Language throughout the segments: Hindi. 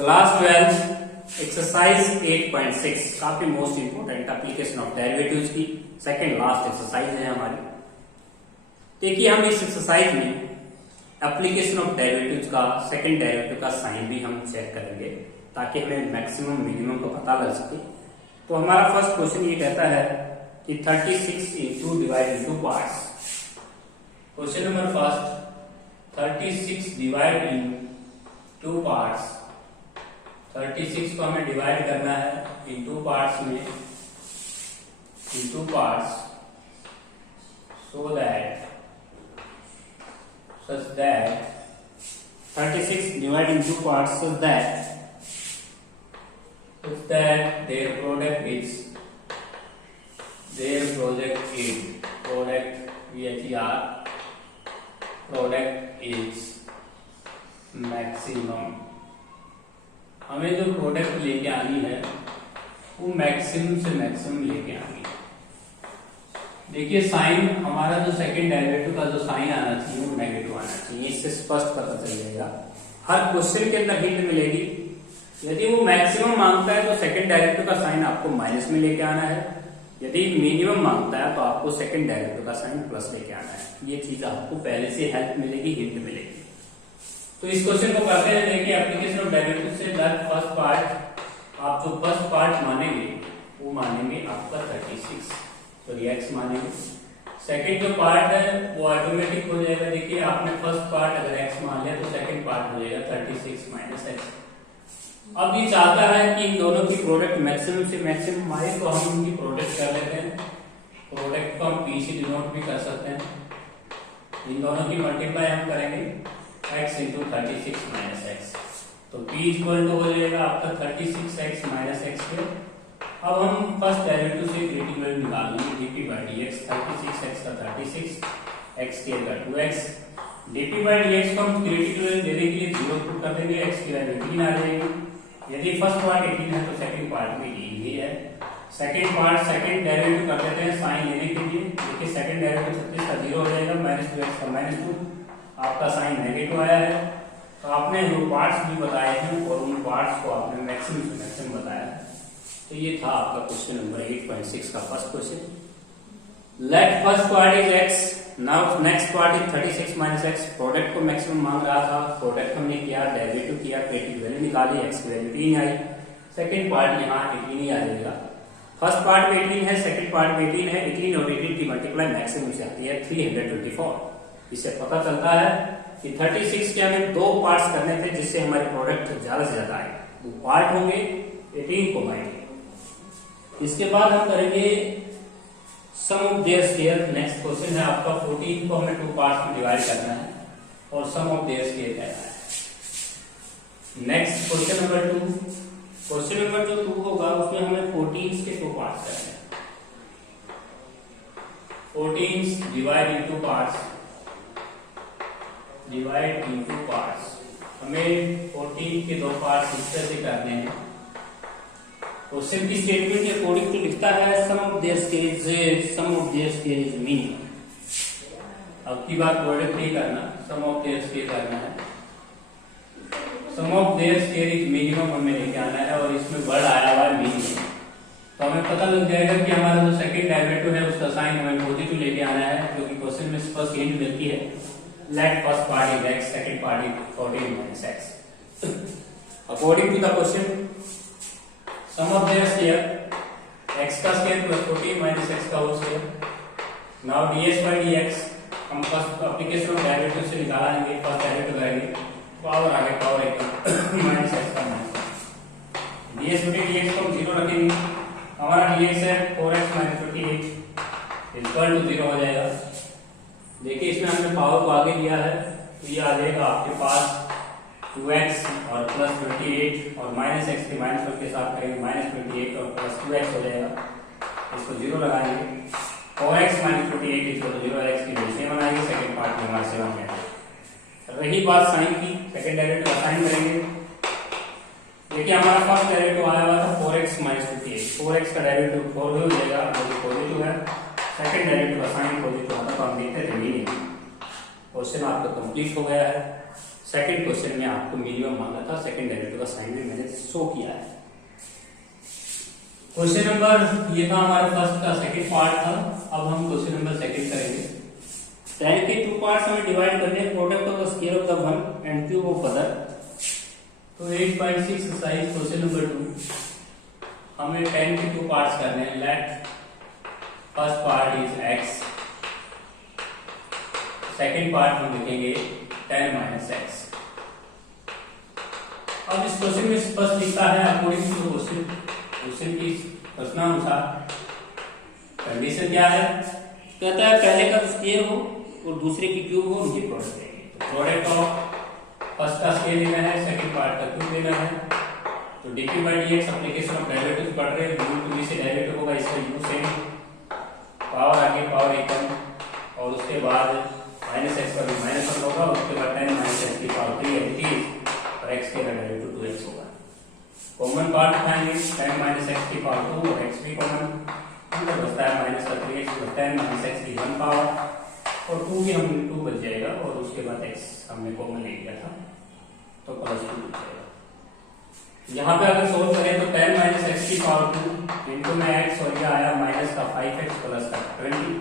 क्लास 12 एक्सरसाइज 8.6 काफी most important application of derivatives की सेकंड लास्ट एक्सरसाइज है हमारी। देखिए हम इस एक्सरसाइज में एप्लीकेशन ऑफ डेरिवेटिव्स का सेकंड डेरिवेटिव का साइन भी हम चेक करेंगे ताकि हमें मैक्सिमम मिनिमम का पता लग सके। तो हमारा फर्स्ट क्वेश्चन ये कहता है कि 36 into divide into parts. Question number first 36 divide into parts. 36 को हमें डिवाइड करना है इंटू पार्ट्स में, into parts so that such that 36 divided into parts such that their product is maximum। हमें जो प्रोडक्ट लेके आनी है वो मैक्सिमम से मैक्सिमम लेके आनी है। देखिए साइन हमारा जो सेकंड डेरिवेटिव का जो साइन आना चाहिए वो नेगेटिव आना चाहिए, इससे स्पष्ट पता चल जाएगा। हर क्वेश्चन के अंदर हिंट मिलेगी। यदि वो मैक्सिमम मांगता है तो सेकंड डेरिवेटिव का साइन आपको माइनस में लेके आना है, यदि मिनिमम मांगता है तो आपको सेकंड डेरिवेटिव का साइन प्लस लेके आना है। ये चीज आपको पहले से हेल्प मिलेगी, हिंट मिलेगी। तो इस क्वेश्चन को करते हैं। देखिए एप्लीकेशन ऑफ डेरिवेटिव से फर्स्ट पार्ट, आप जो फर्स्ट पार्ट मानेंगे वो मानेंगे आपका 36, तो x मानेंगे। सेकंड जो पार्ट है वो ऑटोमेटिक हो जाएगा। देखिए आपने फर्स्ट पार्ट अगर x मान लिया तो सेकंड पार्ट हो जाएगा 36 माइनस x। अब ये चाहता है कि इन दोनों की प्रोडक्ट मैक्सिमम से मैक्सिमम आए, तो हम इनकी प्रोडक्ट कर लेते हैं। प्रोडक्ट को हम p से डिनोट भी कर सकते हैं। इन दोनों की मल्टीप्लाई हम करेंगे x इंटू 36 माइनस x, तो p इक्वल टू हो जाएगा आपका 36x माइनस x। अब हम फर्स्ट डेरिवेटिव से क्रिटिकल वैल्यू निकाल लेंगे। dp बाई dx 36x का 36, x स्क्वायर का 2x। dp बाई dx को हम क्रिटिकल वैल्यू देने के लिए 0 पुट कर देंगे, x की वैल्यू 18 आ जाएगी। यदि फर्स्ट पार्ट 18 है तो सेकंड पार्ट भी 18 ही है। सेकंड पार्ट सेकंड डेरिवेटिव कर लेते हैं साइन लेने के लिए। देखिए सेकंड डेरिवेटिव 36 का 0 हो जाएगा, माइनस 2x का माइनस 2, आपका साइन नेगेटिव आया है। तो आपने जो पार्ट्स भी बताए हैं और उन पार्ट्स को आपने मैक्सिमम से मैक्सिमम बताया है। तो ये था आपका क्वेश्चन नंबर 8.6 का first question. Late first part is x, now next part is 36 minus x। Product को मैक्सिमम मांग रहा था, प्रोडक्ट हमने किया, डेरिवेटिव किया, क्रिटिकल वैल्यू निकाली, x की वैल्यू 18 आई। सेकंड पार्ट यहाँ 18 ही आ जाएगा। फर्स्ट पार्ट में 18 है, सेकंड पार्ट में 18 है। 18 और 18 की मल्टीप्लाई मैक्सिमम से आती है 324। इससे पता चलता है कि 36 के हमें दो पार्ट्स करने थे जिससे हमारे प्रोडक्ट ज्यादा से ज्यादा आए। वो पार्ट होंगे 18 को बाई। इसके बाद हम करेंगे sum of their square. Next question है आपका 14 को हमें 2 पार्ट्स में डिवाइड करना है और सम ऑफ देयर स्क्वायर कहना है। Next question number 2। Question number जो 2 होगा उसमें हमें 14 के 2 पार्ट्स करने हैं। 14 divide into parts, divide into parts. हमें 14 के 2 पार्ट्स इस तरह से करने हैं। क्वेश्चन की स्टेटमेंट के अकॉर्डिंग तो लिखता है sum of their square is minimum. अब की बात प्रोडक्ट नहीं करना, सम ऑफ देयर स्क्वायर करना है। Sum of their square is minimum हमें लेके आना है और इसमें वर्ड आया हुआ है मिनिमम। तो हमें पता लग जाएगा कि हमारा जो सेकंड डेरिवेटिव है उसका साइन हमें पॉजिटिव लेके आना है, क्योंकि क्वेश्चन में स्पष्ट हिंट मिलती है। Let first part is x, second part is 14 minus x। According to the question sum of their square x का स्क्वायर प्लस 14 माइनस x का whole square. Now ds by dx हम फर्स्ट एप्लीकेशन ऑफ डेरिवेटिव से निकालेंगे। फर्स्ट डेरिवेटिव करेंगे, पावर आगे पावर 1 माइनस x का माइनस ds बटे dx को हम 0 रखेंगे। हमारा dx है 4x माइनस 28 इक्वल टू 0 हो जाएगा। देखिए इसमें हमने पावर को आगे लिया है तो ये आ जाएगा आपके पास 2x और प्लस 28 और माइनस x के माइनस के साथ करेंगे, माइनस 28 और प्लस 2x हो जाएगा। इसको 0 लगाएंगे। 4x माइनस 28 इसको 0, x की वैल्यू 7 आएगी। सेकंड पार्ट में हमारा 7 है। रही बात साइन की, सेकंड डेरिवेटिव असाइन करेंगे। देखिए हमारा फर्स्ट डेरिवेटिव आया हुआ था 4x माइनस 28। 4x का डेरिवेटिव 4 हो जाएगा जो कि पॉजिटिव है। सेकंड डेरिवेटिव असाइन पॉजिटिव होता तो हम देखते थे नहीं। क्वेश्चन आपका कंप्लीट हो गया है। सेकंड क्वेश्चन में आपको मिनिमम मांगा था, सेकंड डेरिवेटिव का साइन भी मैंने शो किया है। क्वेश्चन नंबर ये था हमारे फर्स्ट का सेकंड पार्ट था। अब हम क्वेश्चन नंबर सेकंड करेंगे। tan के टू पार्ट्स हमें डिवाइड करने हैं, product of the square of the one and cube of other. तो 8.6 एक्सरसाइज क्वेश्चन नंबर 2 हमें tan के टू पार्ट्स करने हैं। Late first part is x, second part हम लिखेंगे tan माइनस x। अब इस क्वेश्चन में स्पष्ट लिखा है अकॉर्डिंग टू क्वेश्चन की प्रश्नानुसार कंडीशन क्या है। कहता है पहले का स्क्वायर हो और दूसरे की क्यूब हो, उनकी प्रोडक्ट लेंगे। तो प्रोडक्ट ऑफ फर्स्ट का स्क्वायर लेना है, सेकंड पार्ट का क्यूब लेना है। तो dt by dx application of derivative पढ़ रहे हैं, u टू v से डेरिवेटिव होगा, इसका u सेम, पावर आगे पावर एकम और उसके बाद माइनस एक्स का भी माइनस वन होगा, उसके बाद tan माइनस एक्स की पावर 3 एडिटिव और x के डेरिवेटिव 2x होगा। कॉमन पार्ट उठाएंगे, tan माइनस एक्स की पावर 2 और x भी कॉमन, अंदर बचता है माइनस का 3x plus tan minus x की 1 पावर और 2 भी हम 2 बच जाएगा और उसके बाद x हमने कॉमन ले लिया था तो प्लस 2 बच जाएगा। यहाँ पे अगर सोल्व करें तो tan माइनस एक्स की पावर 2 इंटू में x और यह आया माइनस का 5x प्लस का 20,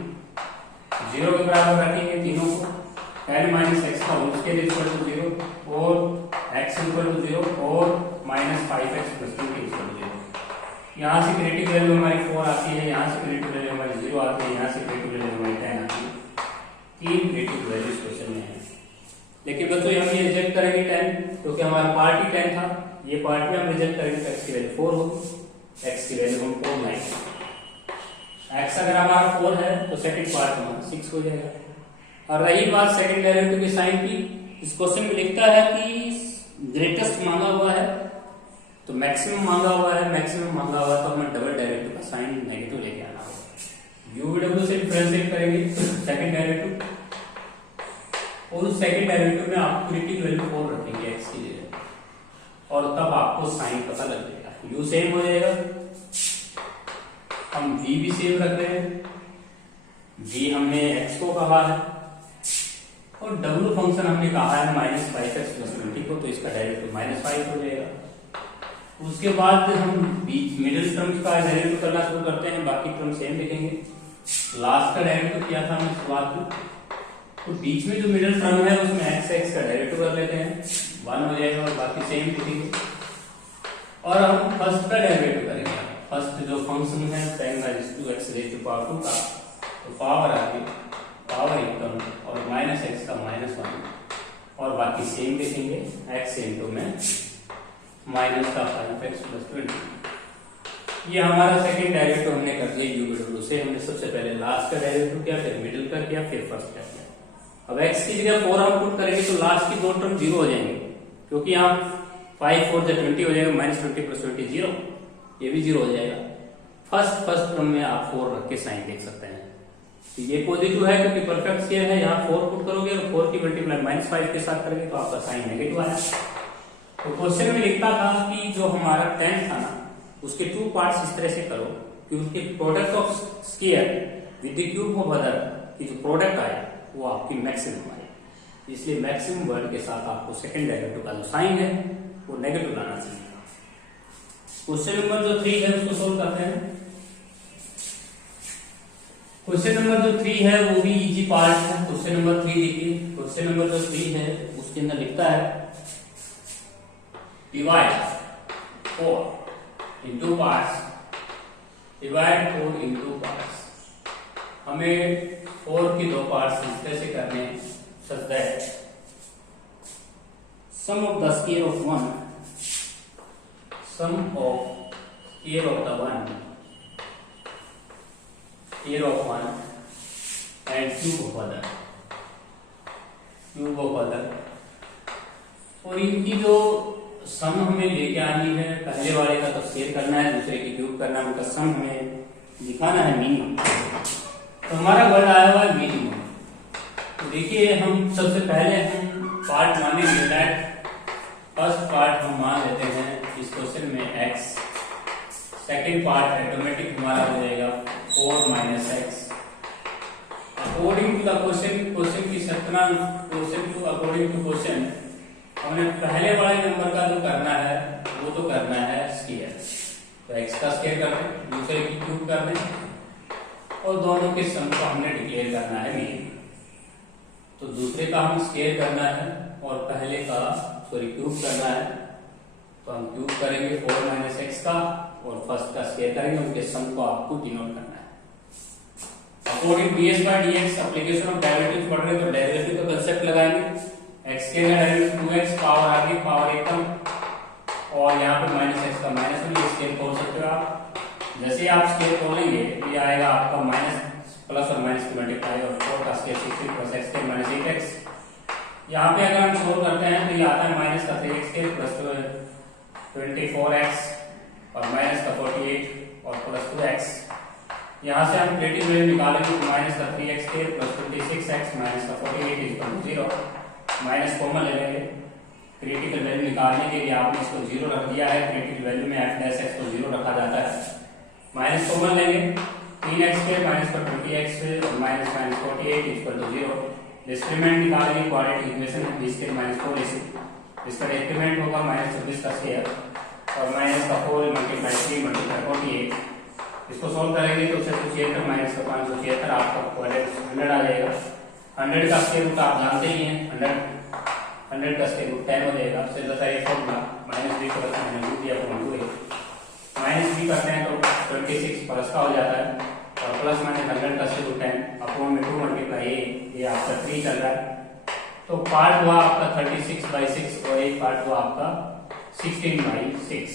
0 के बराबर रखेंगे तीनों को। tan माइनस एक्स का होल स्क्वायर इक्वल टू 0 और x इक्वल टू 0 और minus 5x plus 20 equal to 0। यहाँ से क्रिटिकल वैल्यू हमारी 4 आती है, यहाँ से क्रिटिकल वैल्यू हमारी 0 आती है, यहाँ से क्रिटिकल वैल्यू हमारी 10 आती है। तीन क्रिटिकल वैल्यू इस क्वेश्चन में है। लेकिन बच्चों हम ये रिजेक्ट करेंगे 10 क्योंकि हमारा पार्ट ही 10 था, ये पार्ट में हम रिजेक्ट करेंगे तो x की वैल्यू 4 होगी, x की वैल्यू हम 4 लाएंगे। x अगर हमारा 4 है तो सेकंड पार्ट हमारा 6 हो जाएगा। और रही बात सेकंड डेरिवेटिव की साइन की, इस क्वेश्चन में लिखता है कि ग्रेटेस्ट मांगा हुआ है तो मैक्सिमम मांगा हुआ है, मैक्सिमम मांगा हुआ तो हमें डबल डेरिवेटिव का साइन नेगेटिव लेके आना होगा। u w से डिफरेंशिएट करेंगे सेकंड डेरिवेटिव और उस सेकंड डेरिवेटिव में आप क्रिटिकल वैल्यू 4 रखेंगे x की जगह और तब आपको साइन पता लग जाएगा। u सेम हो जाएगा, हम v भी सेम रख रहे हैं, v हमने x को कहा है और w फंक्शन हमने कहा है माइनस 5x प्लस 20 को, तो इसका डेरिवेटिव माइनस 5 हो जाएगा। उसके बाद हम बीच मिडिल टर्म्स का डेरिवेटिव करना शुरू करते हैं, बाकी टर्म सेम लिखेंगे। लास्ट का डेरिवेटिव किया था हमने शुरुआत में, तो बीच में जो मिडिल टर्म है उसमें x का डेरिवेटिव कर लेते हैं, 1 हो जाएगा और बाकी सेम लिखेंगे। और हम फर्स्ट का डेरिवेटिव करेंगे। फर्स्ट जो फंक्शन है tan minus 2x raise to power 2 का, तो पावर आगे पावर एकदम और माइनस x का माइनस 1 और बाकी सेम लिखेंगे, x इंटू में माइनस का 5x प्लस 20। ये हमारा सेकंड डेरिवेटिव हमने कर दिया u w से। हमने सबसे पहले लास्ट का डेरिवेटिव किया, फिर मिडिल का किया, फिर फर्स्ट का किया। अब x की जगह 4 हम पुट करेंगे तो लास्ट की दो टर्म 0 हो जाएंगे क्योंकि यहाँ 5 4 20 हो जाएगा, माइनस 20 प्लस 20 0, ये भी 0 हो जाएगा। फर्स्ट टर्म में आप 4 रख के साइन देख सकते हैं। तो ये पॉजिटिव है क्योंकि परफेक्ट स्क्वायर है, यहाँ 4 पुट करोगे और 4 की मल्टीप्लाई माइनस 5 के साथ करेंगे तो आपका साइन नेगेटिव आया। तो क्वेश्चन में लिखता था कि जो हमारा 10 था ना उसके 2 पार्ट्स इस तरह से करो कि उसके product of square with the cube of other की जो प्रोडक्ट आया वो आपकी मैक्सिमम आए, इसलिए मैक्सिमम वर्ड के साथ आपको सेकंड डेरिवेटिव का जो साइन है वो नेगेटिव लाना चाहिए। क्वेश्चन नंबर जो 3 है उसको सोल्व करते हैं। क्वेश्चन नंबर जो 3 है वो भी इजी पार्ट है। क्वेश्चन नंबर 3 देखिए, क्वेश्चन नंबर जो 3 है उसके अंदर लिखता है divide 4 into parts, divide 4 into parts। हमें 4 की 2 पार्ट्स इस तरह से करने हैं such that sum of the square of 1, sum of square of the 1, square of 1 and cube of other, cube of other। और इनकी जो सम हमें लेके आनी है, पहले वाले का तो स्क्वायर करना है, दूसरे की क्यूब करना है, उनका सम हमें दिखाना है मिनिमम। तो हमारा वर्ड आया हुआ है मिनिमम। तो देखिए हम सबसे पहले हम पार्ट मानेंगे दैट फर्स्ट पार्ट हम मान लेते हैं इस क्वेश्चन में x, सेकंड पार्ट ऑटोमेटिक हमारा हो जाएगा 4 minus x. According to the question की सतना question to according to question हमने पहले वाले नंबर का जो करना है वो तो करना है स्क्वायर, तो x का स्क्वायर कर दें, दूसरे की क्यूब कर दें और दोनों के सम को हमने डिक्लेयर करना है मीन। तो दूसरे का हम स्क्वायर करना है और पहले का क्यूब करना है, तो हम क्यूब करेंगे 4 माइनस एक्स का और फर्स्ट का स्क्वायर करेंगे, उनके सम को आपको डिनोट करना है। According ds by dx application of derivative पढ़ रहे हैं तो डेरिवेटिव का कांसेप्ट लगाएंगे। x के का डेरिवेटिव 2x पावर आगे पावर एकदम और यहाँ पे माइनस एक्स का माइनस में स्केल खोल सकते हो आप। जैसे आप स्केल खोलेंगे ये आएगा आपका माइनस प्लस और माइनस की मल्टीप्लाई और 4 का scale 6 plus x scale minus 8x। यहाँ पे अगर हम सोल्व करते हैं तो ये आता है माइनस का 3x स्केल प्लस 24x और माइनस का 48 और प्लस 2x। यहाँ से हम क्रिएटिव वैल्यू निकालेंगे तो माइनस का 3x scale plus 26x minus का 48 इक्वल टू 0। माइनस कॉमन ले लेंगे, क्रिटिकल वैल्यू निकालने के लिए आपने इसको 0 रख दिया है, क्रिटिकल वैल्यू में f डैश x को 0 रखा जाता है। माइनस कॉमन लेंगे 3x स्केल माइनस का 20x और minus minus 48 equal to 0। Discriminant निकालेंगे क्वाड्रेटिक इक्वेशन है b स्केल माइनस 4ac, इसका डिस्क्रीमेंट होगा माइनस 26 का स्क्वायर और माइनस का 4 मल्टीप्लाई 3 मल्टीप्लाई 48। इसको सोल्व करेंगे तो 676 माइनस का 576 आपका क्वाड्रेटिक 100 आ जाएगा। 100 का स्क्वायर रूट आप जानते ही हैं, 100 का स्क्वायर रूट 10 हो जाएगा। उससे दस है formula minus b plus minus b upon 2a। Minus b करते हैं तो 26 प्लस का हो जाता है और प्लस माइनस 100 का स्क्वायर रूट 10 अपॉन में 2 मल्टीप्लाई ये आपका 3 चल रहा है। तो पार्ट हुआ आपका 36/6 और एक पार्ट हुआ आपका 16/6,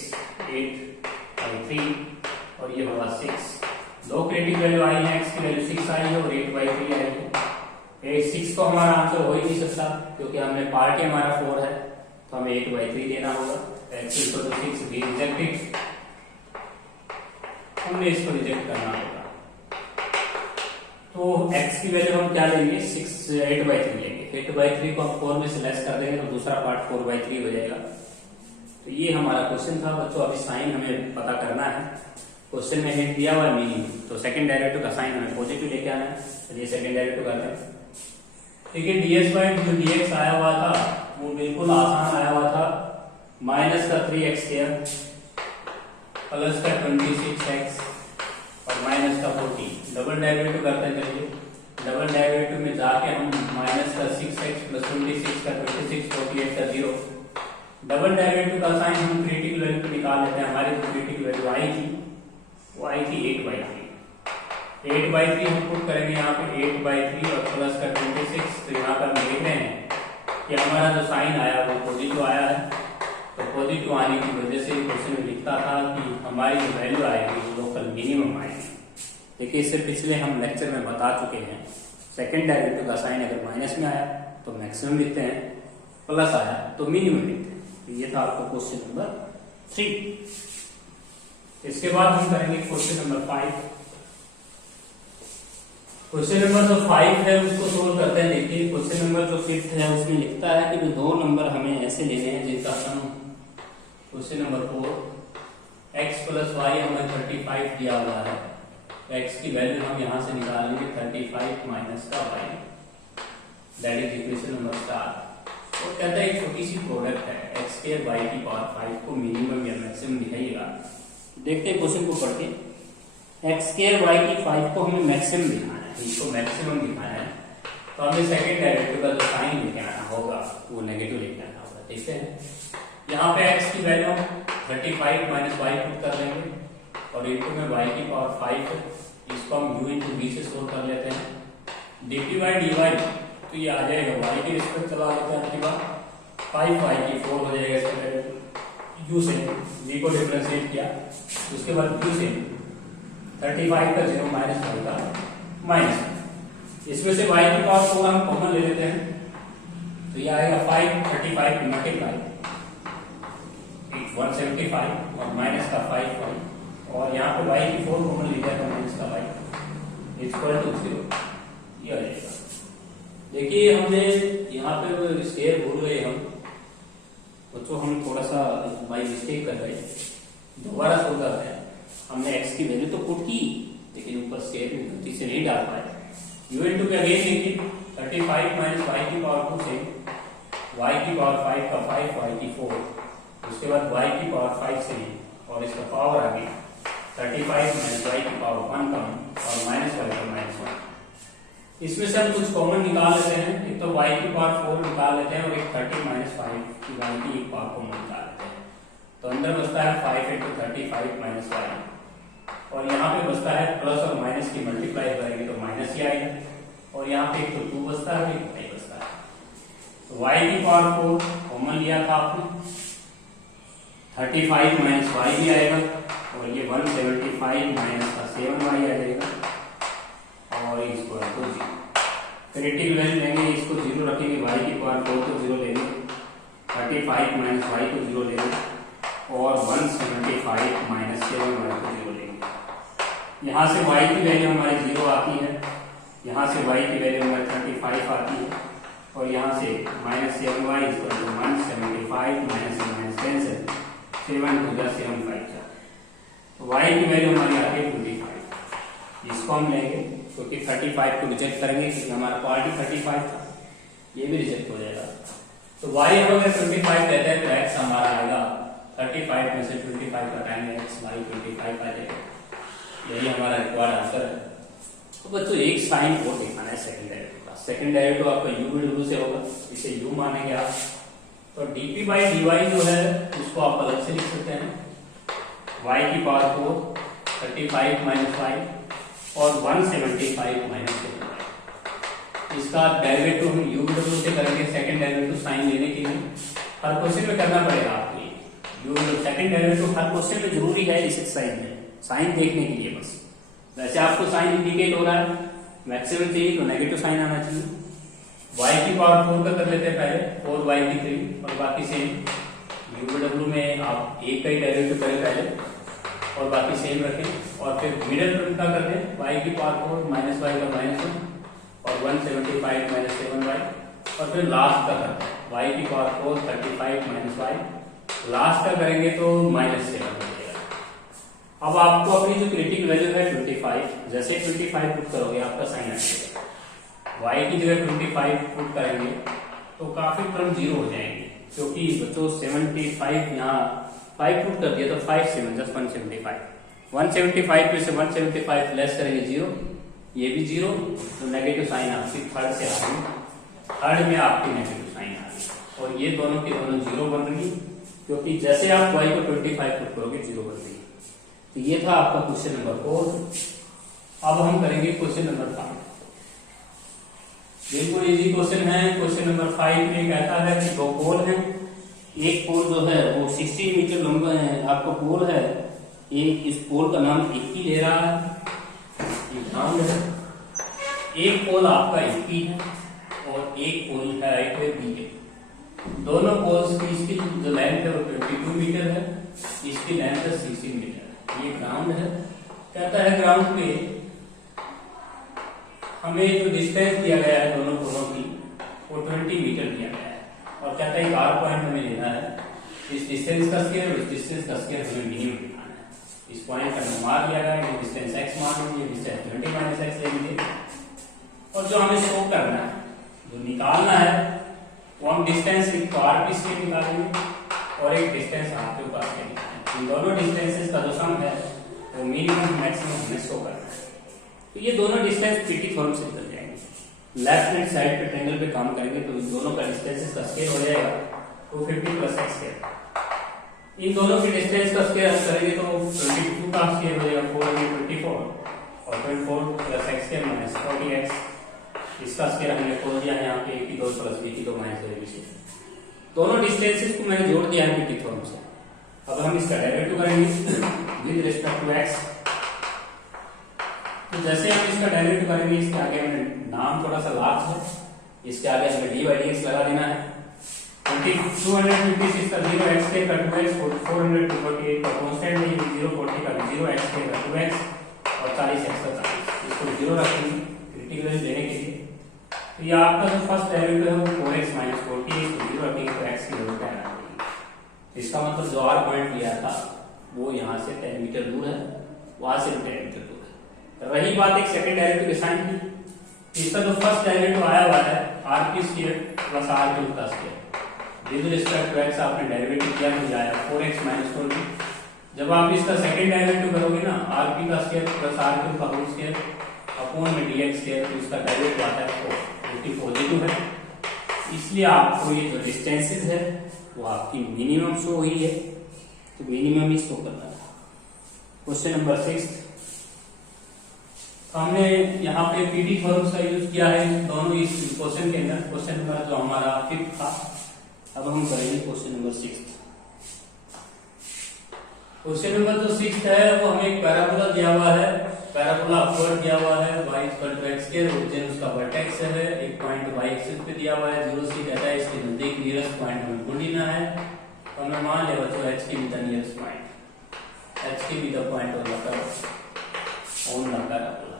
8/3 और ये होगा 6। दो क्रिटिकल वैल्यू आई है, x की वैल्यू 6 आई है और 8/3 आई है। 6 तो हमारा आंसर हो ही नहीं सकता क्योंकि हमने पार्ट ही हमारा 4 है, तो हमें 8/3 देना होगा। x इक्वल टू 6 भी रिजेक्टेड, हमने इसको रिजेक्ट करना होगा। तो x की वैल्यू हम क्या लेंगे, 8/3 लेंगे। 8/3 को हम 4 में से लेस कर देंगे तो दूसरा पार्ट 4/3 हो जाएगा। तो ये हमारा क्वेश्चन था बच्चों। अभी साइन हमें पता करना है, क्वेश्चन में हिंट दिया हुआ है मीनिंग, तो सेकंड डेरिवेटिव का साइन हमें पॉजिटिव लेके आना है। चलिए सेकंड डेरिवेटिव करते हैं। ठीक है, ds बाय dx आया हुआ था वो बिल्कुल आसान आया हुआ था, माइनस का 3x स्क्वायर प्लस का 26x और माइनस का 40। डबल डेरिवेटिव करते हैं। चलिए डबल डेरिवेटिव में जाके हम माइनस का 6x प्लस 26 का 26 48 का 0। डबल डेरिवेटिव का साइन हम क्रिटिकल वैल्यू पे निकाल लेते हैं। हमारी जो क्रिटिकल वैल्यू आई थी वो आई थी 8/3। 8/3 हम पुट करेंगे यहाँ पे 8/3 और प्लस का 26। तो यहाँ पर हम देख रहे हैं कि हमारा जो साइन आया वो पॉजिटिव आया है। तो पॉजिटिव आने की वजह से क्वेश्चन में लिखता था कि हमारी जो वैल्यू आएगी वो लोकल मिनिमम आएगी। देखिए इससे पिछले हम लेक्चर में बता चुके हैं, सेकेंड डेरिवेटिव का साइन अगर माइनस में आया तो मैक्सिमम लिखते हैं, प्लस आया तो मिनिमम लिखते हैं। तो ये था आपका क्वेश्चन नंबर 3। इसके बाद हम करेंगे क्वेश्चन नंबर 5। क्वेश्चन नंबर जो 5 है उसको सोल्व करते हैं। देखिए क्वेश्चन नंबर जो 5 है उसमें लिखता है कि दो नंबर हमें ऐसे लेने हैं जिनका sum, question number 4 x plus y हमें 35 दिया हुआ है। x की वैल्यू हम यहां से निकालेंगे 35 माइनस का y, that is equation number 4। और कहता है एक छोटी सी प्रोडक्ट है x स्क्वायर y की पावर 5 को मिनिमम या मैक्सिमम दिखाइएगा। देखते हैं क्वेश्चन को पढ़ते हैं। x स्क्वायर y की 5 को हमें मैक्सिमम दिखाना है, इसको मैक्सिमम दिखाना है, तो हमें सेकंड डेरिवेटिव का जो साइन लेके आना होगा वो नेगेटिव लेके आना होगा। ठीक है, यहाँ पे x की वैल्यू 35 माइनस y पुट कर लेंगे और इनटू में y की पावर 5 है, इसको हम u इंटू b से सोल्व कर लेते हैं। dt बाई dy तो ये आ जाएगा y की रिस्पेक्ट चला लेते हैं आपकी बात, 5y की 4 हो जाएगा इसका डेरिवेटिव। u से v को डिफरेंशिएट किया, उसके बाद u से 35 का 0 माइनस y का माइनस, इसमें से y की पावर 4 हम कॉमन ले लेते हैं तो ये आएगा 5 35 मल्टीप्लाई 175 और माइनस का 5 और यहाँ पे y की 4 कॉमन ले जाएगा माइनस का y इक्वल टू 0। ये आ जाएगा। देखिए हमने यहाँ पे स्क्वायर भूल गए हम बच्चों, हम थोड़ा सा बाई मिस्टेक कर गए, दोबारा सोल्व करते हैं। हमने x की वैल्यू तो पुट की लेकिन ऊपर स्क्वायर में गलती से नहीं डाल पाए। u इनटू के अगेन देखिए 35 माइनस y की पावर 2 से y की पावर 5 का 5, y की 4, उसके बाद y की पावर 5 से और इसका पावर आ गया 35 माइनस y की पावर 1 कम और माइनस y का -1। इसमें से हम कुछ कॉमन निकाल लेते हैं। एक तो y की पावर 4 निकाल लेते हैं और एक 30 माइनस 5 की y की एक पावर कॉमन निकाल लेते हैं। तो अंदर बचता है 5 into 35 माइनस y, और यहाँ पे बचता है प्लस और माइनस की मल्टीप्लाई करेंगे तो माइनस ही आएगा, और यहाँ पे एक तो 2 बचता है, एक y बचता है। तो y की पावर 4 कॉमन लिया था आपने, 35 माइनस y भी आएगा, और ये 175 माइनस का 7y आ जाएगा, और इसको तो 0 क्रिटिकल वैल्यू लेंगे, इसको 0 रखेंगे, y की पावर 4 को 0 लेंगे, 35 माइनस y को 0 लेंगे, और 175 माइनस 7y को 0 लेंगे। यहाँ से y की वैल्यू हमारी 0 आती है, यहाँ से y की वैल्यू हमारी 35 आती है, और यहाँ से माइनस 7y इसको 175 माइनस 10 से 7 to the 75 है, तो y की वैल्यू हमारी आती है 25। इसको हम लेंगे क्योंकि 35 को रिजेक्ट करेंगे क्योंकि हमारा पार्ट 35 था, ये भी रिजेक्ट हो जाएगा। तो y अगर 25 कहते हैं तो x हमारा आएगा 35 में से 25 घटाएंगे x y 25 आ जाएगा। यही हमारा रिक्वायर्ड आंसर है। तो बच्चों एक साइन और दिखाना है सेकंड डेरिवेटिव का। सेकंड डेरिवेटिव आपका u by w से होगा, इसे u मानेंगे आप। तो dp by dy जो है उसको आप अलग से लिख सकते हैं, y की पावर 4 35 माइनस y और 175 माइनस 7y। इसका डेरिवेटिव हम u by w से करेंगे सेकंड डेरिवेटिव साइन लेने के लिए। हर क्वेश्चन में करना पड़ेगा आपको ये u by second derivative her question में जरूरी है इस साइन में, साइन देखने के लिए बस। वैसे आपको साइन इंडिकेट हो रहा है, मैक्सिमम चाहिए तो नेगेटिव साइन आना चाहिए। y की पावर 4 का कर लेते हैं पहले, 4y की 3 और बाकी सेम। u by w में आप एक का ही डेरिवेटिव करें पहले और बाकी सेम रखें, और फिर मिडिल टर्म का कर दें y की पावर 4 माइनस y का -1 और 175 माइनस 7y, और फिर लास्ट का करते हैं y की पावर 4 35 माइनस y, लास्ट का करेंगे तो -7 हो जाएगा। अब आपको अपनी जो क्रिटिकल वैल्यू है 25, जैसे 25 पुट करोगे आपका साइन आ जाएगा। y की जगह 25 पुट करेंगे तो काफी टर्म 0 हो जाएंगे, क्योंकि बच्चों 75 यहाँ 5 पुट कर दिया तो 5 7 जस्ट 175। 175 में से 175 लेस करेंगे 0, ये भी 0, तो नेगेटिव साइन आपकी थर्ड से आ रही, थर्ड में आपकी नेगेटिव साइन आ रही, और ये दोनों की दोनों 0 बन रही, क्योंकि जैसे आप y को 25 पुट करोगे 0 बन रही। तो ये था आपका क्वेश्चन नंबर 4। अब हम करेंगे क्वेश्चन नंबर 5। बिल्कुल इजी क्वेश्चन है। क्वेश्चन नंबर 5 में कहता है कि दो पोल हैं, एक पोल जो है वो 60 मीटर लंबा है, आपका पोल है, एक इस पोल का नाम 21 ले रहा है, ये ग्राउंड है। एक पोल आपका 21 है और एक पोल है बी है। दोनों पोल्स की इसकी जो लेंथ है वो 22 मीटर है, इसकी लेंथ है 16 मीटर। ये ग्राउंड है। कहता है ग्राउंड पे हमें जो डिस्टेंस दिया गया है दोनों पोलों की वो 20 मीटर दिया गया है, और कहता है एक आर पॉइंट हमें लेना है, इस डिस्टेंस का स्क्वायर और इस डिस्टेंस का स्क्वायर हमें मिनिमम निकालना है। इस पॉइंट का मार लिया गया है, डिस्टेंस x मान लीजिए, डिस्टेंस 20 माइनस x ले लीजिए, और जो हमें शो करना है, जो निकालना है, वो हम डिस्टेंस एक तो आर पी से निकालेंगे और एक डिस्टेंस आर के ऊपर से निकालेंगे। इन दोनों डिस्टेंसेस का जो सम है वो मिनिमम मैक्सिमम हमें शो करना है। तो ये दोनों डिस्टेंस पीटी थ्योरम से निकल जाएंगे। लेफ्ट हैंड साइड पे ट्रायंगल पे काम करेंगे तो इन दोनों का डिस्टेंसेस का स्क्वायर हो जाएगा 250 प्लस x स्क्वायर। इन दोनों के डिस्टेंस का स्क्वायर करेंगे तो 22 का स्क्वायर हो जाएगा 424, और 24 plus x square minus 40x, इसका स्क्वायर हमने खोल दिया है यहाँ पे a की 2 प्लस b की 2 माइनस a की 2। दोनों डिस्टेंसेस को मैंने जोड़ दिया है पीटी थ्योरम से। अब हम इसका डेरिवेटिव करेंगे विद रिस्पेक्ट टू x। तो जैसे हम इसका डेरिवेटिव करेंगे, इसके आगे हमें नाम थोड़ा सा लार्ज है, इसके आगे हमें डी बाई dx लगा देना है। 256 का 0x के का 2x, 448 का कांस्टेंट है, 040 का 0x के का 2x और 40x का 40, इसको 0 रखेंगे क्रिटिकल वैल्यू लेने के लिए। तो ये आपका जो फर्स्ट डेरिवेटिव है वो 4x माइनस 40, इसको 0 रखेंगे तो x की वैल्यू 10 आ जाएगी। इसका मतलब जो आर पॉइंट लिया था वो यहाँ से 10 मीटर दूर है, वहां से 10 मीटर दूर है। रही बात एक सेकंड डेरिवेटिव के साइन की, इसका जो फर्स्ट डेरिवेटिव आया हुआ है आर की स्क्वायर प्लस आर क्यूब का square, with respect to x आपने डेरिवेटिव किया तो आया 4x माइनस 4p। जब आप इसका सेकंड डेरिवेटिव करोगे ना rp का स्क्वायर प्लस rq का होल स्क्वायर अपॉन में dx स्क्वायर, तो इसका डेरिवेटिव आता है 4, जो कि पॉजिटिव है। इसलिए आपको ये जो डिस्टेंसेस है वो आपकी मिनिमम शो हुई है, तो मिनिमम ही शो करना था। क्वेश्चन नंबर 6, हमने यहाँ पे पीटी फॉर्म्स का यूज किया है दोनों इस क्वेश्चन के अंदर। क्वेश्चन नंबर जो हमारा 5th था, अब हम करेंगे क्वेश्चन नंबर 6। क्वेश्चन नंबर जो 6 है वो हमें एक पैराबोला दिया हुआ है, पैराबोला अपवर्ड दिया हुआ है, y इक्वल टू x के ओरिजिन उसका वर्टेक्स है, एक पॉइंट y एक्सिस पे दिया हुआ है, 0 से कहता है इसके नजदीक नियरेस्ट पॉइंट हमें ढूंढना है। तो हमने मान लिया बच्चों h के भी द नियरेस्ट पॉइंट, h के भी the point on the curve on the parabola.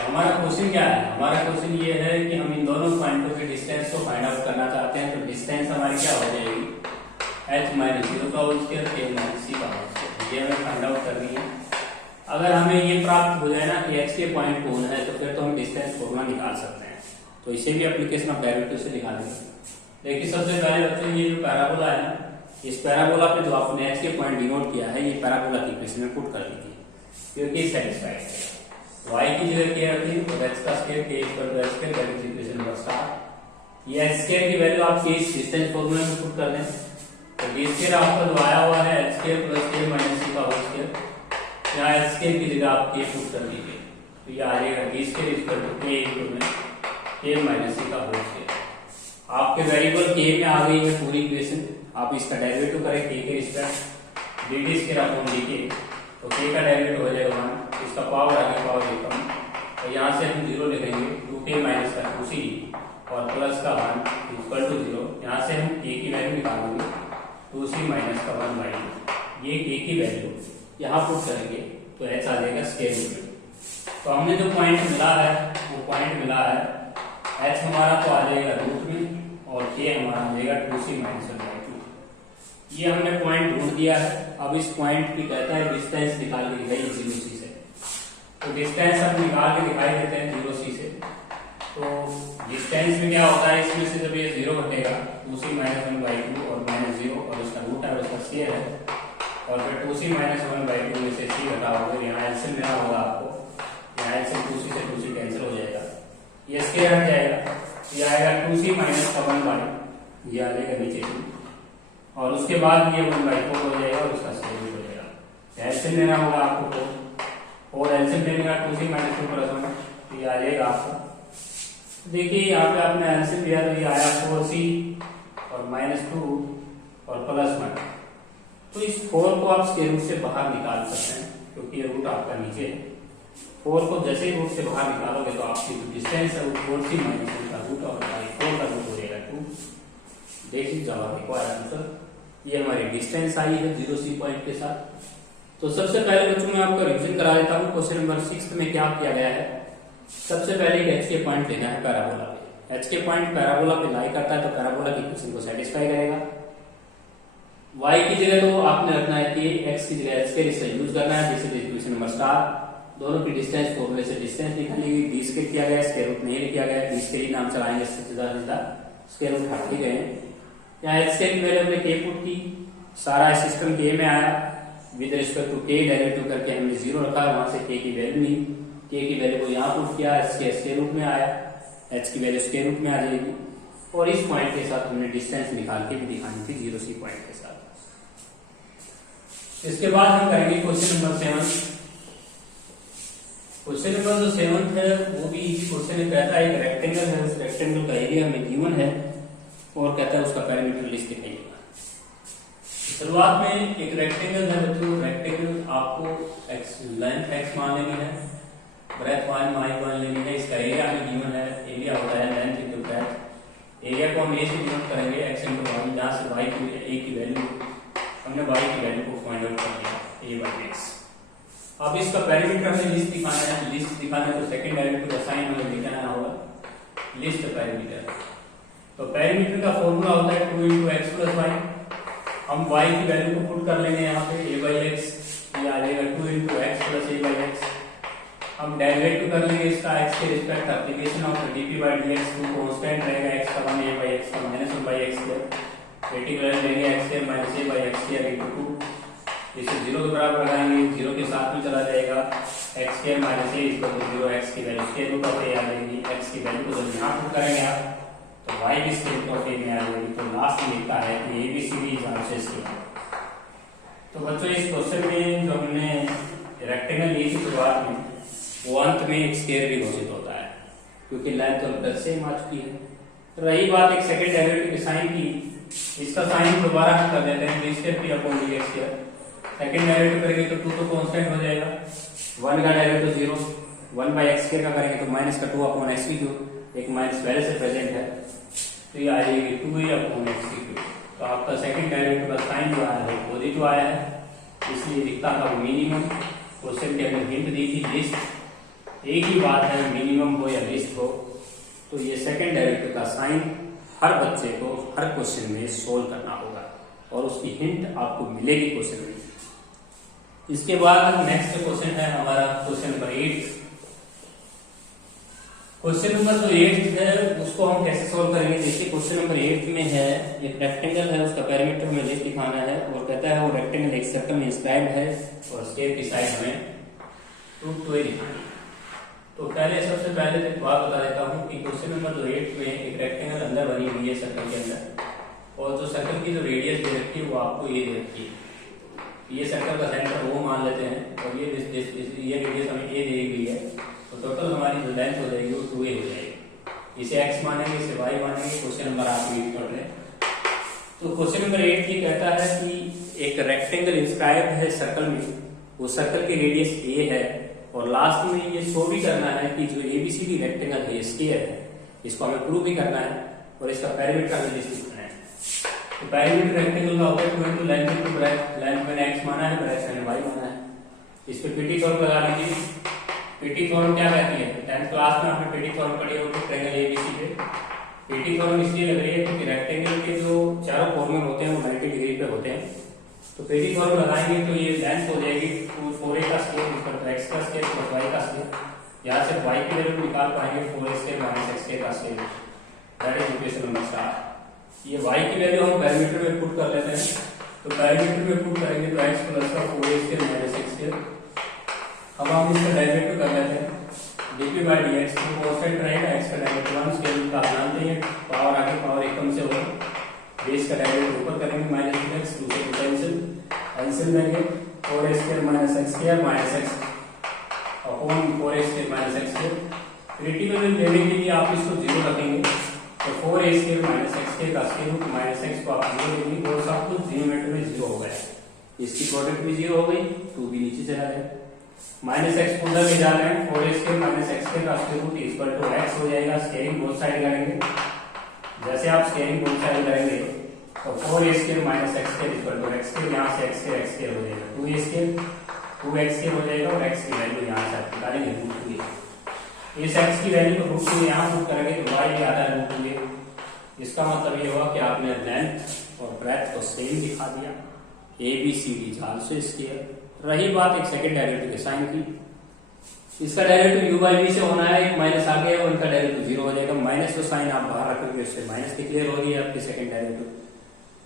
हमारा क्वेश्चन क्या है? हमारा क्वेश्चन ये है कि हम इन दोनों पॉइंटों के डिस्टेंस को फाइंड आउट करना चाहते हैं। तो डिस्टेंस हमारी क्या हो जाएगी? h माइनस 0 का whole square k minus c का होल स्क्वायर, ये हमें फाइंड आउट करनी है। अगर हमें ये प्राप्त हो जाए ना कि x के पॉइंट कौन है, तो फिर तो हम डिस्टेंस फॉर्मूला निकाल सकते हैं। तो इसे भी एप्लीकेशन ऑफ डेरिवेटिव से निकालेंगे। देखिए सबसे पहले बच्चों ये जो पैराबोला है ना, इस पैराबोला पे जो आपने h के पॉइंट डिनोट किया है, ये पैराबोला की इक्वेशन में पुट कर दीजिए, क्योंकि सेटिस्फाइड है। y की जगह क्या रखी है? तो x का square k equal to h square, that is equation number 7। ये h स्क्वायर की वैल्यू आप के इस डिस्टेंस फार्मूला में पुट कर दें। तो d स्क्वायर आपका जो आया हुआ है h square plus k minus c का होल स्क्वायर, यहाँ h स्क्वायर की जगह आप k पुट कर दीजिए, तो ये आ जाएगा d square equal to k into में k माइनस c का होल स्क्वायर। आपके वेरिएबल k में आ गई है पूरी इक्वेशन, आप इसका डेरिवेटिव करें k के respect dd square upon dk, तो k का डेरिवेटिव हो जाएगा 1, इसका पावर आ गया पावर एकम, तो यहाँ से हम 0 लिखेंगे 2k माइनस का 2c और प्लस का 1 इक्वल टू 0। यहाँ से हम k की वैल्यू निकालेंगे 2c माइनस का 1 बाई, ये k की वैल्यू यहाँ पुट करेंगे तो h आ जाएगा स्क्वायर रूट में। तो हमने जो पॉइंट मिला है वो पॉइंट मिला है h हमारा तो आ जाएगा रूट में और k हमारा आ जाएगा 2c माइनस 1 बाई 2। ये हमने पॉइंट ढूंढ दिया है। अब इस पॉइंट की कहता है डिस्टेंस निकाल के दिखाइए 0c से। तो डिस्टेंस हम निकाल के दिखाई देते हैं 0c से। तो डिस्टेंस में क्या होता है, इसमें से जब ये 0 घटेगा 2c माइनस 1 बाई 2 और माइनस 0 और उसका रूट है और उसका स्क्वायर है, और फिर 2c माइनस 1 बाई 2 में से c घटा होगा, यहाँ एलसीएम लेना होगा आपको, यहाँ एलसीएम 2c से 2c कैंसिल हो जाएगा, ये स्क्वायर हट जाएगा, ये आएगा 2c माइनस का 1 बाई, ये आ जाएगा नीचे 2, और उसके बाद ये 1 बाई 4 हो जाएगा और उसका स्क्वायर हो जाएगा। एलसीएम लेना होगा आपको 4 और एलसीएम लेने का 2c माइनस 2 प्लस 1, तो ये आ जाएगा आपको। देखिए यहाँ पे आपने एलसीएम लिया तो ये आया 4c और माइनस 2 और प्लस 1। तो इस 4 को आप स्क्वायर रूट से बाहर निकाल सकते हैं, क्योंकि ये रूट आपका नीचे है। 4 को जैसे ही रूट से बाहर निकालोगे तो आपकी जो डिस्टेंस है वो 4c माइनस 2 का रूट और बाई 4 का रूट हो जाएगा 2। देखिए जवाब रिक्वायर्ड आंसर, ये हमारी डिस्टेंस आई है 0c पॉइंट के साथ। तो सबसे पहले बच्चों मैं आपको रिवीजन करा देता हूँ क्वेश्चन नंबर 6 में क्या किया गया है। सबसे पहले एक h के पॉइंट लेना है पैराबोला पे। h के पॉइंट पैराबोला पे लाई करता है तो पैराबोला की इक्वेशन को सेटिस्फाई करेगा। y की जगह तो आपने रखना है कि x की जगह h स्क्वायर इससे यूज करना है, जैसे इक्वेशन नंबर 7। दोनों की डिस्टेंस फॉर्मूले से डिस्टेंस निकाली गई, d स्क्वायर किया गया, स्क्वायर रूट नहीं किया गया, d स्क्वायर नाम चलाएंगे, सीधा सीधा स्क्वायर रूट हटा गए। यहाँ h स्क्वायर की वैल्यू हमने k पुट की, सारा सिस्टम k में आया, with respect to k derivative करके हमने 0 रखा, वहां से k की वैल्यू ली, k की वैल्यू को यहाँ पुट किया, इसके स्क्वायर रूट में आया, h की वैल्यू स्क्वायर रूट में आ जाएगी, और इस पॉइंट के साथ हमने डिस्टेंस निकाल के भी दिखानी थी 0c पॉइंट के साथ। इसके बाद हम करेंगे क्वेश्चन नंबर 7। क्वेश्चन नंबर जो 7 है वो भी क्वेश्चन कहता है एक रेक्टेंगल है, उस रेक्टेंगल का एरिया हमें गिवन है और कहता है उसका पेरीमीटर लिस्ट दिखाइएगा। शुरुआत में एक रेक्टेंगल है बच्चों, रेक्टेंगल आपको लेंथ x मान लेनी है, ब्रेथ मान लेनी है, इसका एरिया हमें गिवन है, एरिया होता है लेंथ इनटू ब्रेथ। एरिया को हम a से डिनोट करेंगे x इनटू y, जहां से y की a की वैल्यू हमने y की वैल्यू को फाइंड आउट कर दिया a बाई x। अब इसका पेरीमीटर हमें लिस्ट दिखाना है, लिस्ट दिखाना है तो सेकंड डेरिवेटिव का साइन हमें लिखना होगा लिस्ट पेरीमीटर। तो पेरीमीटर का फॉर्मूला होता है 2 into x plus y। हम y की वैल्यू को पुट कर लेंगे यहाँ पे a by x, ये आ जाएगा 2 into x plus a by x। हम डेरिवेटिव कर लेंगे इसका x के respect, application of dp by dx, 2 constant रहेगा, x का 1 a by x का minus 1 by x square. A T value लेंगे x square minus a by x square into 2, इसे 0 के बराबर लगाएंगे, 0 के साथ में चला जाएगा, x square minus a equal to 0, x की value square root of a आ जाएगी, एक्स की वैल्यू को जब यहाँ पुट करेंगे आप तो वाई भी स्क्वायर रूट ऑफ ए में आ जाएगी। तो लास्ट में लिखा है कि A B C D is answer square. तो बच्चों इस क्वेश्चन में जो हमने रेक्टेंगल ली थी शुरुआत में, वो अंत में एक स्क्वायर भी घोषित होता है क्योंकि लेंथ और ब्रेड्थ सेम आ चुकी है। रही बात एक सेकंड डेरिवेटिव के साइन की, इसका साइन दोबारा हम कर देते हैं, D square P upon D x square. Second derivative करेंगे तो 2 तो कांस्टेंट हो जाएगा, 1 का डेरिवेटिव 0, 1 बाई एक्स स्क्वायर का करेंगे तो माइनस का 2 अपॉन एक्स क्यूब, एक माइनस पहले से प्रेजेंट है तो ये आ जाएगी 2a अपॉन एक्स क्यूब। तो आपका सेकंड डेरिवेटिव का साइन जो आया है पॉजिटिव आया है, इसलिए दिखता था मिनिमम। क्वेश्चन के अंदर हिंट दी थी लिस्ट, एक ही बात है मिनिमम हो या लिस्ट हो। तो ये सेकंड डेरिवेटिव का साइन हर बच्चे को हर क्वेश्चन में सोल्व करना होगा और उसकी हिंट आपको मिलेगी क्वेश्चन में। इसके बाद नेक्स्ट क्वेश्चन है हमारा क्वेश्चन नंबर 8। क्वेश्चन नंबर जो 8 है उसको हम कैसे सोल्व करेंगे। देखिए क्वेश्चन नंबर 8 में है एक रेक्टेंगल है, उसका पेरीमीटर हमें लेफ्ट दिखाना है और कहता है वो रेक्टेंगल एक सर्कल में इंस्क्राइब्ड है और स्क्वायर की साइड हमें 2a दिखानी है। तो पहले सबसे पहले एक बात बता देता हूँ कि क्वेश्चन नंबर जो 8 में एक रेक्टेंगल अंदर बनी हुई है सर्कल के अंदर, और जो सर्कल की जो रेडियस दे रखी है वो आपको ये दे रखी है। ये सर्कल का सेंटर वो मान लेते हैं और ये रेडियस हमें ए दी गई है, तो टोटल हमारी जो लेंथ हो जाएगी वो 2a हो जाएगी। इसे x मानेंगे, इसे y मानेंगे। क्वेश्चन नंबर आप रीड कर लें। तो क्वेश्चन नंबर 8 ये कहता है कि एक रेक्टेंगल इंस्क्राइब्ड है सर्कल में, वो सर्कल की रेडियस a है और लास्ट में ये शो भी करना है कि जो एबीसीडी रेक्टेंगल है स्क्वायर है, इसको हमें प्रूव भी करना है और इसका पेरीमीटर हमें लिखना है। तो पेरीमीटर रेक्टेंगल का होगा 2 into length into breadth, length मैंने x माना है, ब्रेड्थ मैंने y माना है। इस पे पीटी फॉर्म लगा लीजिए। पीटी फॉर्म क्या कहती है, 10th क्लास में आपने पीटी फॉर्म पढ़ी होगी ट्रायंगल एबीसी पे। पीटी फॉर्म इसलिए लग रही है क्योंकि रेक्टेंगल के जो चारों कॉर्नर होते हैं वो 90 डिग्री पे होते हैं। तो पीटी फॉर्म लगाएंगे तो ये लेंथ हो जाएगी 4a का स्क्वायर इक्वल टू x का स्क्वायर प्लस y का स्क्वायर। यहाँ से y की वैल्यू निकाल पाएंगे 4a square minus x square का square, that is equation number 4। ये y की वैल्यू हम पैरामीटर में पुट कर लेते हैं। तो पैरामीटर में पुट करेंगे तो x प्लस का 4a square minus x square. अब हम इसका डेरिवेटिव कर लेते हैं, dp बाय dx तो कांस्टेंट रहेगा, x का डेरिवेटिव 1 स्क्वायर का जानते हैं, पावर आगे पावर एकम से होगा, बेस का डेरिवेटिव ऊपर करेंगे माइनस 2x, दूसरे को कैंसिल देंगे, 4a square minus x square minus x upon 4a square minus x square. Critical value लेने के लिए आप इसको 0 रखेंगे तो 4a square minus x square का स्क्वायर रूट माइनस x को आप 0 लेंगे और सब कुछ जियोमेट्री में 0 हो गया। इसकी प्रोडक्ट भी 0 हो गई, 2 भी नीचे चला गया, माइनस x उधर ले जा रहे हैं, 4a square minus x square का square root equal to x हो जाएगा। स्क्वायरिंग बोथ साइड करेंगे, जैसे आप स्क्वायरिंग बोथ साइड करेंगे तो 4a square minus x square equal to x square, यहाँ से x स्क्वायर हो जाएगा 2a स्क्वायर, 2x स्क्वायर हो जाएगा और x की वैल्यू यहाँ से आप निकालेंगे रूट 2a। इस x की वैल्यू को रूट 2a यहाँ पुट करेंगे तो y भी आता है रूट 2a। इसका मतलब ये हुआ कि आपने लेंथ और ब्रेड्थ को सेम दिखा दिया, ABCD इज आल्सो स्क्वायर। रही बात एक सेकंड डेरिवेटिव के साइन की, इसका डेरिवेटिव u बाई v से होना है, एक माइनस आ गया और इनका डेरिवेटिव 0 हो जाएगा। माइनस को साइन आप बाहर रखोगे उससे माइनस डिक्लेयर हो गई आपकी सेकंड डेरिवेटिव।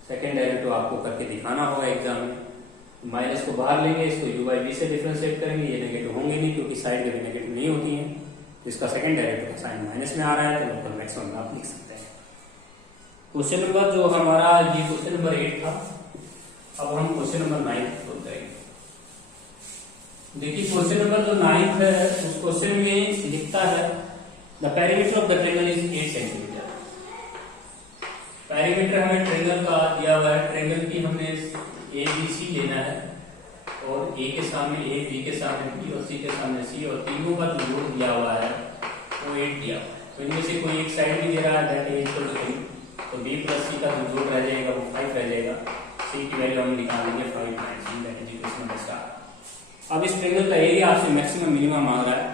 सेकंड डेरिवेटिव आपको करके दिखाना होगा एग्जाम में। माइनस को बाहर लेंगे, इसको u बाई v से डिफरेंशिएट करेंगे, ये नेगेटिव होंगे नहीं क्योंकि साइड कभी नेगेटिव नहीं होती है। इसका सेकंड डेरिवेटिव का साइन माइनस में आ रहा है तो लोकल मैक्सिमम में आप लिख सकते हैं। क्वेश्चन नंबर जो हमारा ये क्वेश्चन नंबर 8 था, अब हम क्वेश्चन नंबर 9 सोल्व करेंगे। देखिए क्वेश्चन नंबर जो 9 है उस क्वेश्चन में लिखता है the perimeter of the triangle is 8 centimetre. Perimeter हमें ट्रायंगल का दिया हुआ है, ट्रायंगल की हमने ABC लेना है और A के सामने A, B के सामने B और C के सामने C और तीनों का जो लोड दिया हुआ है वो 8 दिया हुआ है। तो इनमें से कोई एक साइड भी दे रहा है दैट इज इक्वल टू 3, तो B प्लस C का जो लोड रह जाएगा वो 5 रह जाएगा। C की वैल्यू हम निकालेंगे 5 minus C, that is equation number 4। अब इस ट्रायंगल का एरिया आपसे मैक्सिमम मिनिमम मांग रहा है,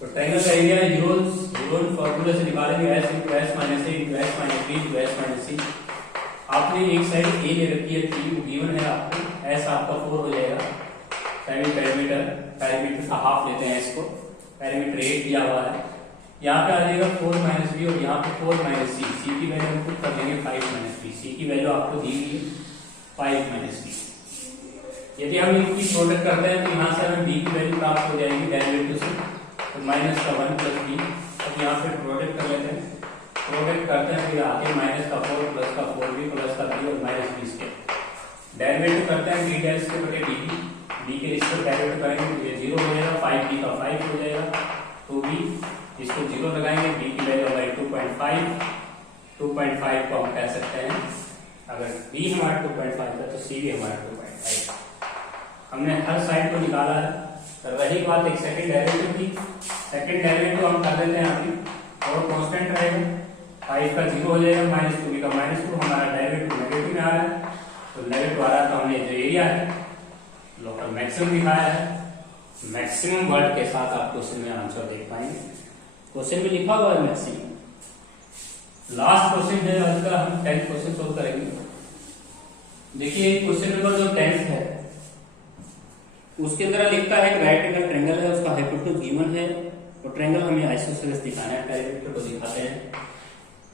तो ट्रायंगल का एरिया यूरोन फार्मूला से निकालेंगे s into s minus a into s minus b into s minus c। आपने एक साइड a ले रखी है 3 गिवन है आपको, s आपका 4 हो जाएगा। सेमी पेरीमीटर का हाफ लेते हैं इसको, पेरीमीटर 8 दिया हुआ है, यहाँ पे आ जाएगा 4 माइनस बी और यहाँ पे 4 माइनस सी, सी की वैल्यू हम पुट कर देंगे 5 माइनस बी। सी की वैल्यू आपको दी हुई है 5 माइनस बी। यदि हम इनकी प्रोडक्ट करते हैं तो यहाँ से हमें बी की वैल्यू प्राप्त हो जाएगी डेरिवेटिव से, तो माइनस का 1 प्लस बी। अब यहाँ पे प्रोडक्ट कर लेते हैं, प्रोडक्ट करते हैं फिर आगे माइनस का 4 प्लस का 4b प्लस का 3 और माइनस बी स्क्वायर। डेरिवेटिव करते हैं डी डैश के बटे डी की, बी के रिश्ते डेरिवेटिव करेंगे तो ये 0 हो जाएगा, 5b का 5 हो जाएगा 2b, इसको 0 लगाएंगे, b की वैल्यू हमारी 2.5 को हम कह सकते हैं, अगर b हमारा 2.5 है तो c भी हमारा 2.5। हमने हर साइड को निकाला है। तो रही बात एक सेकंड डेरिवेटिव की, सेकंड डेरिवेटिव हम कर देते हैं अभी, और कांस्टेंट रहेगा, 5 का 0 हो जाएगा, माइनस 2b का माइनस 2, हमारा डेरिवेटिव नेगेटिव में आ रहा है, तो नेगेटिव आ रहा है तो हमने जो एरिया है लोकल मैक्सिमम दिखाया है। मैक्सिमम वर्ड के साथ आप क्वेश्चन में आंसर देख पाएंगे, क्वेश्चन में लिखा हुआ है मैक्सिमम। लास्ट क्वेश्चन है आज का, हम 10th क्वेश्चन सोल्व करेंगे। देखिए क्वेश्चन नंबर जो 10th है उसके अंदर लिखता है राइट एंगल ट्रायंगल है, उसका हाइपोटेन्यूज गिवन है और ट्रायंगल हमें आइसोसेलेस दिखाना है, पैरामीटर को दिखाते हैं।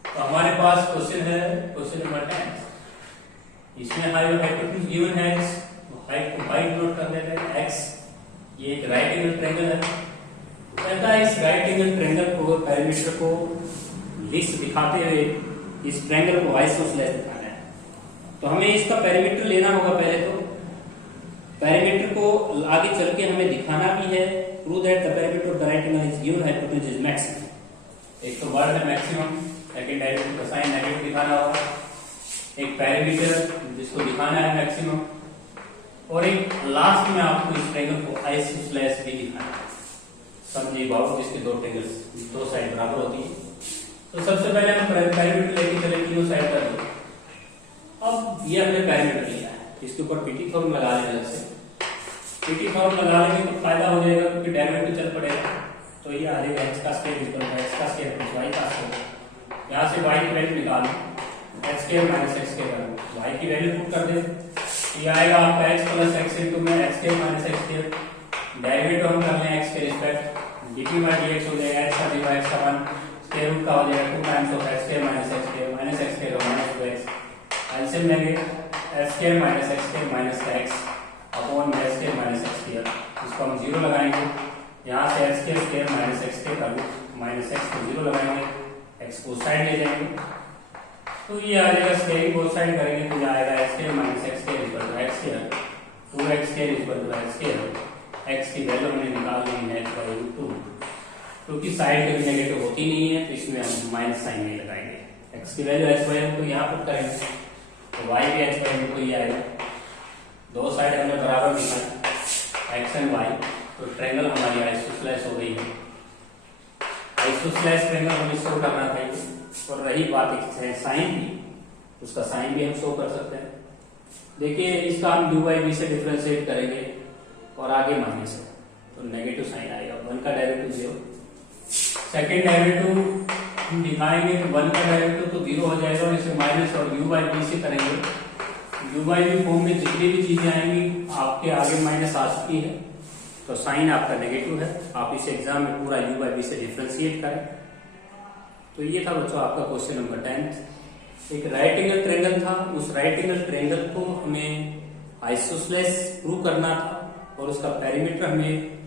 तो हमारे पास क्वेश्चन है क्वेश्चन नंबर 10, इसमें हाइपोटेन्यूज गिवन है x, हाइट को y नोट कर लेते हैं x, ये एक राइट एंगल ट्रायंगल है। कहता है इस राइट एंगल ट्रायंगल को पैरामीटर को लिस्ट दिखाते हुए इस ट्रायंगल को आइसोसेलेस दिखाना है। तो हमें इसका पैरामीटर लेना होगा। पहले तो पैरामीटर को आगे चल के हमें दिखाना भी है, prove that the parameter of the right angle is given hypotenuse is maximum. एक तो वर्ड है मैक्सिमम, सेकंड डेरिवेटिव का साइन नेगेटिव दिखाना होगा, एक पैरामीटर जिसको दिखाना है मैक्सिमम, और एक लास्ट में आपको इस ट्रायंगल को आइसोसेलेस भी दिखाना है। समझिए बाबू, जिसके दो ट्रायंगल्स दो साइड बराबर होती है। तो सबसे पहले हम पैरामीटर लेके चले तीनों साइड का। अब ये हमने पैरामीटर लिया है, इसके ऊपर पीटी फॉर्म लगा लेना से, पीटी फॉर्म लगा लेंगे तो फायदा हो जाएगा क्योंकि डेरिवेटिव चल पड़ेगा। तो ये आ जाएगा x का स्क्वायर इक्वल टू x का स्क्वायर प्लस y का स्क्वायर। यहाँ से y की वैल्यू निकालो, x square minus x square, y की वैल्यू पुट कर दे, ये आएगा आपका x प्लस x इनटू में x square minus x square. Derivative हम कर लें x के रिस्पेक्ट, dt बाय dx हो जाएगा x का d बाय x का 1 स्क्वायर रूट का हो जाएगा 2 times of x square minus x square minus x square और माइनस 2x। एलसीएम लेंगे x square minus x square minus का x upon x square minus x square, इसको हम 0 लगाएंगे, यहाँ से x square minus x square का रूट माइनस x को 0 लगाएंगे, x को साइड ले जाएंगे, तो ये आ जाएगा स्क्वायरिंग बोथ साइड करेंगे तो ये आएगा x square minus x square equal to x square, 2x square equal to x square. x की वैल्यू हमने निकाल ली है h बाई रूट 2, क्योंकि साइड कभी नेगेटिव होती नहीं है तो इसमें हम माइनस साइन नहीं लगाएंगे। x की वैल्यू h बाई रूट को यहाँ पुट करेंगे तो y भी h बाई रूट को ये आएगा, दो साइड हमने बराबर निकाला x एंड y, तो ट्रायंगल हमारी आइसोसेलेस हो गई है। आइसोसेलेस ट्रायंगल हमें शो करना चाहिए। और रही बात एक साइन की, उसका साइन भी हम शो कर सकते हैं। देखिए इसका हम u बाई v से डिफरेंशिएट करेंगे और आगे माइनस है तो नेगेटिव साइन आएगा, 1 का डेरिवेटिव 0। सेकेंड डेरिवेटिव हम दिखाएंगे तो 1 का डेरिवेटिव तो 0 हो जाएगा और इसे माइनस और u बाई v से करेंगे, u बाई v फॉर्म में जितनी भी चीजें आएंगी आपके आगे माइनस आ चुकी है तो साइन आपका नेगेटिव है। आप इसे एग्जाम में पूरा u बाई v से डिफरेंशिएट करें। तो ये था बच्चों आपका क्वेश्चन नंबर 10। एक राइट एंगल ट्रायंगल था, उस राइट एंगल ट्रायंगल को हमें आइसोसेलेस प्रूव करना था और उसका पैरामीटर हमें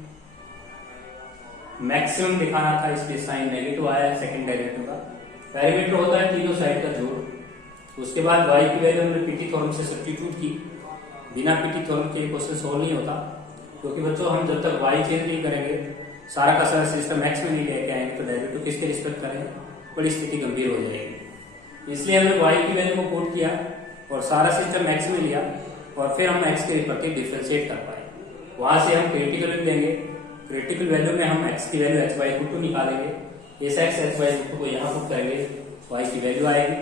मैक्सिमम दिखाना था, इसलिए साइन नेगेटिव आया है सेकंड डेरिवेटिव का। पैरामीटर होता है तीनों साइड का जोड़। उसके बाद y की वैल्यू हमने पीटी थ्योरम से सब्स्टिट्यूट की, बिना पीटी थ्योरम के क्वेश्चन सोल्व नहीं होता, क्योंकि बच्चों हम जब तक y चेंज नहीं करेंगे, सारा का सारा सिस्टम x में नहीं लेके आएंगे तो डेरिवेटिव किसके रिस्पेक्ट करेंगे, बड़ी स्थिति गंभीर हो जाएगी। इसलिए हमने y की वैल्यू को पुट किया और सारा सिस्टम x में लिया और फिर हम x के प्रति डिफरेंशिएट कर पाए। वहां से हम क्रिटिकल वैल्यू लेंगे, क्रिटिकल वैल्यू में हम x की वैल्यू h बाई रूट 2 निकालेंगे, इस x h बाई रूट 2 को यहाँ पुट करेंगे, y की वैल्यू आएगी,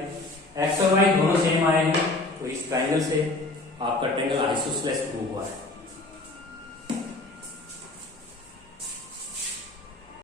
x और y दोनों सेम आएंगे, तो इस ट्रायंगल से आपका ट्रायंगल आइसोसेलेस प्रूव हुआ है।